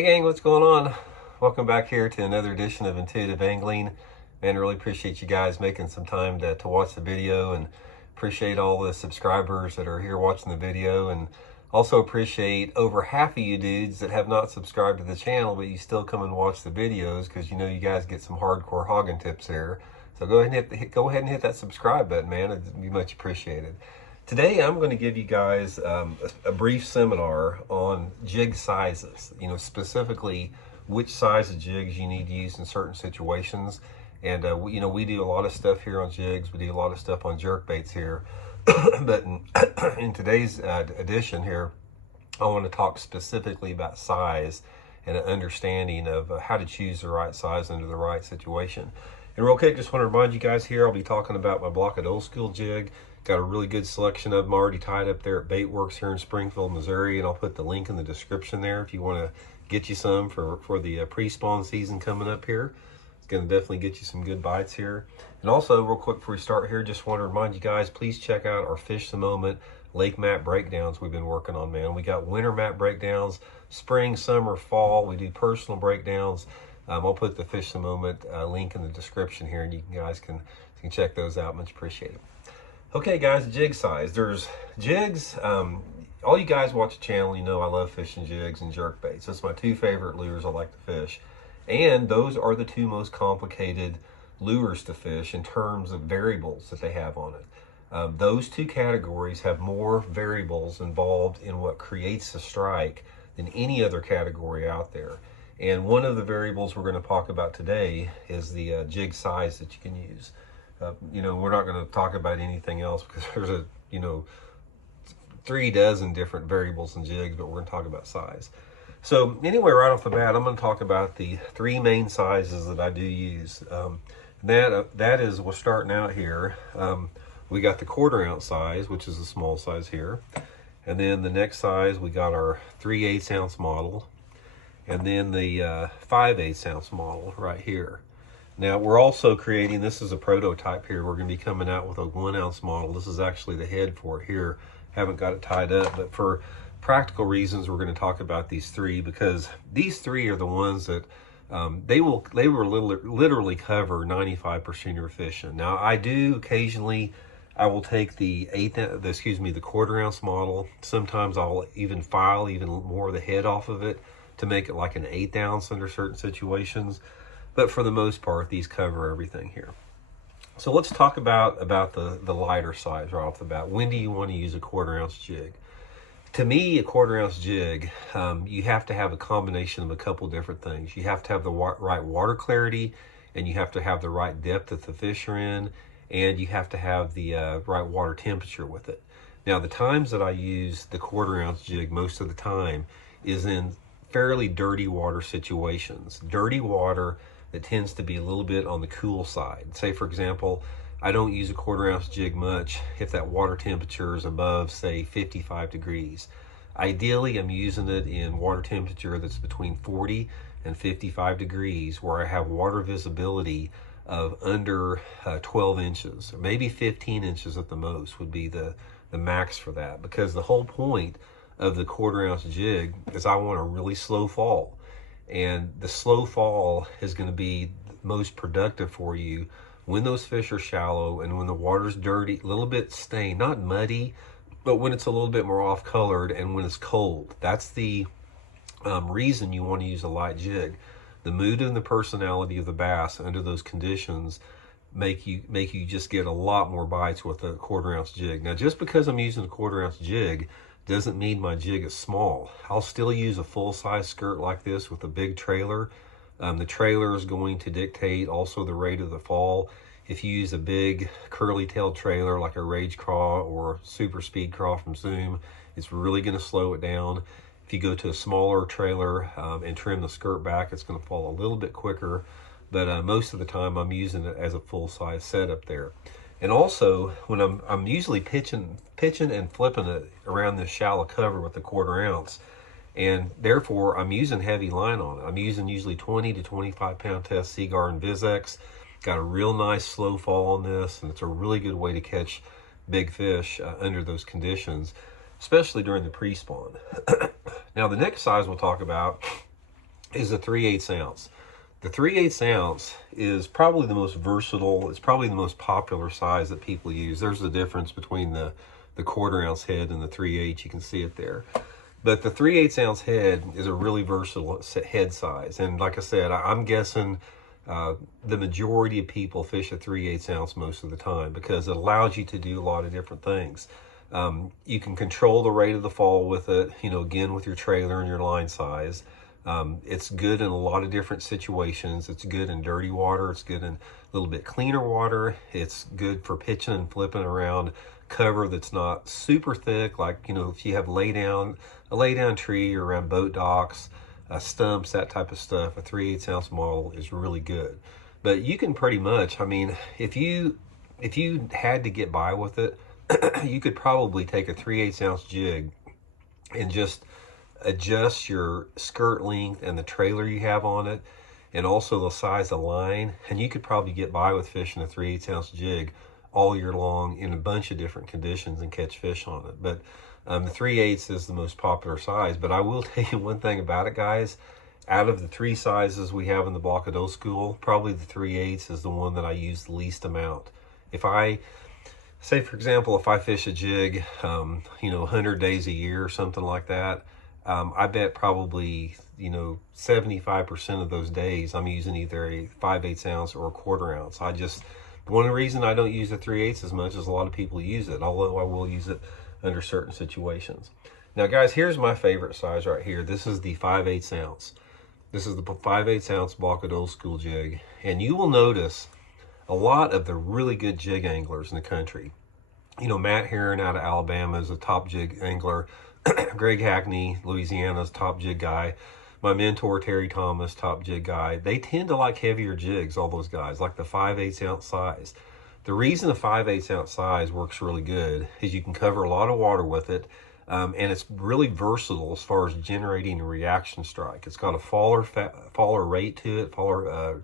Hey gang, what's going on? Welcome back here to another edition of Intuitive Angling. Man, I really appreciate you guys making some time to watch the video, and appreciate all the subscribers that are here watching the video, and also appreciate over half of you dudes that have not subscribed to the channel, but you still come and watch the videos because you know you guys get some hardcore hogging tips here. So go ahead and hit that subscribe button, man. It'd be much appreciated. Today, I'm going to give you guys a brief seminar on jig sizes, specifically which size of jigs you need to use in certain situations. And, we do a lot of stuff here on jigs. We do a lot of stuff on jerkbaits here. But in today's edition here, I want to talk specifically about size and an understanding of how to choose the right size under the right situation. And real quick, just want to remind you guys here, I'll be talking about my Blockit Old School jig. Got a really good selection of them already tied up there at Baitworks here in Springfield, Missouri, and I'll put the link in the description there if you want to get you some for the pre-spawn season coming up here. It's going to definitely get you some good bites here. And also, real quick before we start here, just want to remind you guys, please check out our Fish the Moment lake map breakdowns we've been working on, man. We got winter map breakdowns, spring, summer, fall. We do personal breakdowns. I'll put the Fish the Moment link in the description here, and you guys can check those out. Much appreciated. Okay guys, jig size. There's jigs, all you guys watch the channel, you know I love fishing jigs and jerkbaits. That's my two favorite lures I like to fish. And those are the two most complicated lures to fish in terms of variables that they have on it. Those two categories have more variables involved in what creates the strike than any other category out there. And one of the variables we're going to talk about today is the jig size that you can use. We're not going to talk about anything else because there's 3 dozen different variables in jigs, but we're going to talk about size. So anyway, right off the bat, I'm going to talk about the 3 main sizes that I do use. That is, we're starting out here. We got the 1/4 ounce size, which is a small size here. And then the next size, we got our 3/8 ounce model. And then the 5/8 ounce model right here. Now we're also creating, this is a prototype here, we're going to be coming out with a 1 ounce model. This is actually the head for it here. Haven't got it tied up, but for practical reasons, we're going to talk about these 3 because these 3 are the ones that they will literally cover 95% of your fishing. Now I do occasionally, I will take the 1/4 ounce model. Sometimes I'll even file even more of the head off of it to make it like an 1/8 ounce under certain situations. But for the most part, these cover everything here. So let's talk about the lighter size right off the bat. When do you want to use a 1/4 ounce jig? To me, a 1/4 ounce jig, you have to have a combination of a couple different things. You have to have the right water clarity, and you have to have the right depth that the fish are in, and you have to have the right water temperature with it. Now, the times that I use the 1/4 ounce jig most of the time is in fairly dirty water situations. Dirty water that tends to be a little bit on the cool side. Say, for example, I don't use a 1/4 ounce jig much if that water temperature is above, say, 55 degrees. Ideally, I'm using it in water temperature that's between 40 and 55 degrees, where I have water visibility of under 12 inches, or maybe 15 inches at the most would be the max for that, because the whole point of the 1/4 ounce jig is I want a really slow fall. And the slow fall is going to be most productive for you when those fish are shallow and when the water's dirty, a little bit stained, not muddy, but when it's a little bit more off colored and when it's cold. That's the reason you want to use a light jig. The mood and the personality of the bass under those conditions make you just get a lot more bites with a 1/4 ounce jig. Now, just because I'm using a 1/4 ounce jig doesn't mean my jig is small. I'll still use a full-size skirt like this with a big trailer. The trailer is going to dictate also the rate of the fall. If you use a big curly-tailed trailer like a Rage Craw or Super Speed Craw from Zoom, it's really going to slow it down. If you go to a smaller trailer and trim the skirt back, it's going to fall a little bit quicker. But most of the time, I'm using it as a full-size setup there. And also, when I'm usually pitching and flipping it around this shallow cover with the 1/4 ounce, and therefore I'm using heavy line on it. I'm using usually 20 to 25 pound test Seaguar and Vizex. Got a real nice slow fall on this, and it's a really good way to catch big fish under those conditions, especially during the pre-spawn. Now, the next size we'll talk about is a 3/8 ounce. The 3/8 ounce is probably the most versatile. It's probably the most popular size that people use. There's the difference between the 1/4 ounce head and the 3/8. You can see it there. But the 3/8 ounce head is a really versatile head size. And like I said, I'm guessing the majority of people fish a 3/8 ounce most of the time because it allows you to do a lot of different things. You can control the rate of the fall with it, again, with your trailer and your line size. It's good in a lot of different situations. It's good in dirty water. It's good in a little bit cleaner water. It's good for pitching and flipping around cover that's not super thick. Like, if you have a lay down tree or around boat docks, stumps, that type of stuff, a 3/8 ounce model is really good. But you can pretty much, I mean, if you had to get by with it, you could probably take a 3/8 ounce jig and just adjust your skirt length and the trailer you have on it, and also the size of line, and you could probably get by with fishing a 3/8 ounce jig all year long in a bunch of different conditions and catch fish on it. But the 3/8 is the most popular size. But I will tell you one thing about it, guys. Out of the 3 sizes we have in the Block Old School, probably the 3/8 is the one that I use the least amount. If I say, for example, if I fish a jig, 100 days a year or something like that, I bet probably, 75% of those days I'm using either a 5/8 ounce or a 1/4 ounce. One reason I don't use the 3/8 as much as a lot of people use it, although I will use it under certain situations. Now, guys, here's my favorite size right here. This is the 5/8 ounce. This is the 5/8 ounce Block Old School jig. And you will notice a lot of the really good jig anglers in the country. Matt Heron out of Alabama is a top jig angler. Greg Hackney, Louisiana's top jig guy. My mentor, Terry Thomas, top jig guy. They tend to like heavier jigs, all those guys, like the 5/8 ounce size. The reason the 5/8 ounce size works really good is you can cover a lot of water with it, and it's really versatile as far as generating a reaction strike. It's got a faller rate to it,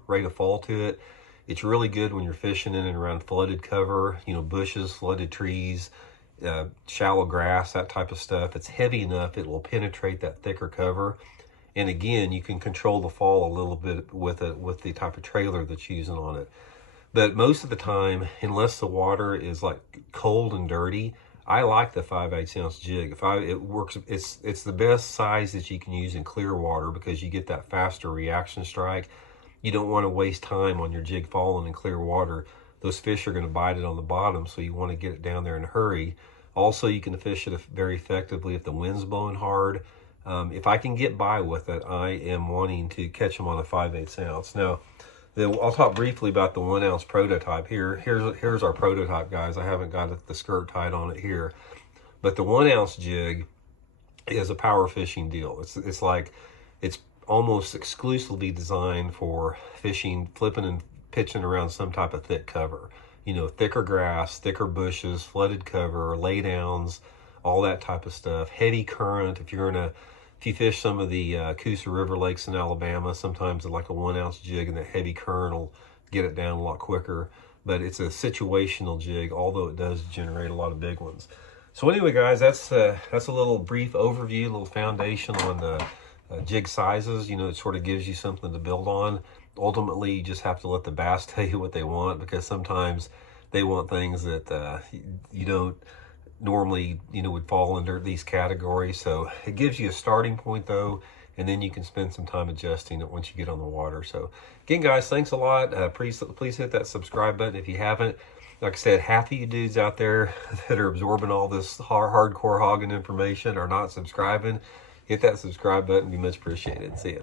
rate of fall to it. It's really good when you're fishing in and around flooded cover, bushes, flooded trees, shallow grass, that type of stuff. It's heavy enough it will penetrate that thicker cover. And again, you can control the fall a little bit with it, with the type of trailer that's using on it. But most of the time, unless the water is like cold and dirty, I like the 5/8 ounce jig. It works. It's the best size that you can use in clear water because you get that faster reaction strike. You don't want to waste time on your jig falling in clear water. Those fish are going to bite it on the bottom, so you want to get it down there in a hurry. Also, you can fish it very effectively if the wind's blowing hard. If I can get by with it, I am wanting to catch them on a 5/8 ounce. Now, I'll talk briefly about the 1 ounce prototype here. Here's our prototype, guys. I haven't got the skirt tied on it here. But the 1 ounce jig is a power fishing deal. It's almost exclusively designed for fishing, flipping and pitching around some type of thick cover. Thicker grass, thicker bushes, flooded cover, lay downs, all that type of stuff. Heavy current. If you fish some of the Coosa River lakes in Alabama, sometimes like a 1 ounce jig and the heavy current will get it down a lot quicker. But it's a situational jig, although it does generate a lot of big ones. So anyway, guys, that's a little brief overview, a little foundation on the jig sizes. It sort of gives you something to build on. Ultimately, you just have to let the bass tell you what they want, because sometimes they want things that you don't normally would fall under these categories. So it gives you a starting point, though, and then you can spend some time adjusting it once you get on the water. So again, guys, thanks a lot. Please hit that subscribe button if you haven't. Like I said, half of you dudes out there that are absorbing all this hardcore hogging information are not subscribing. Hit that subscribe button. Be much appreciated. See ya.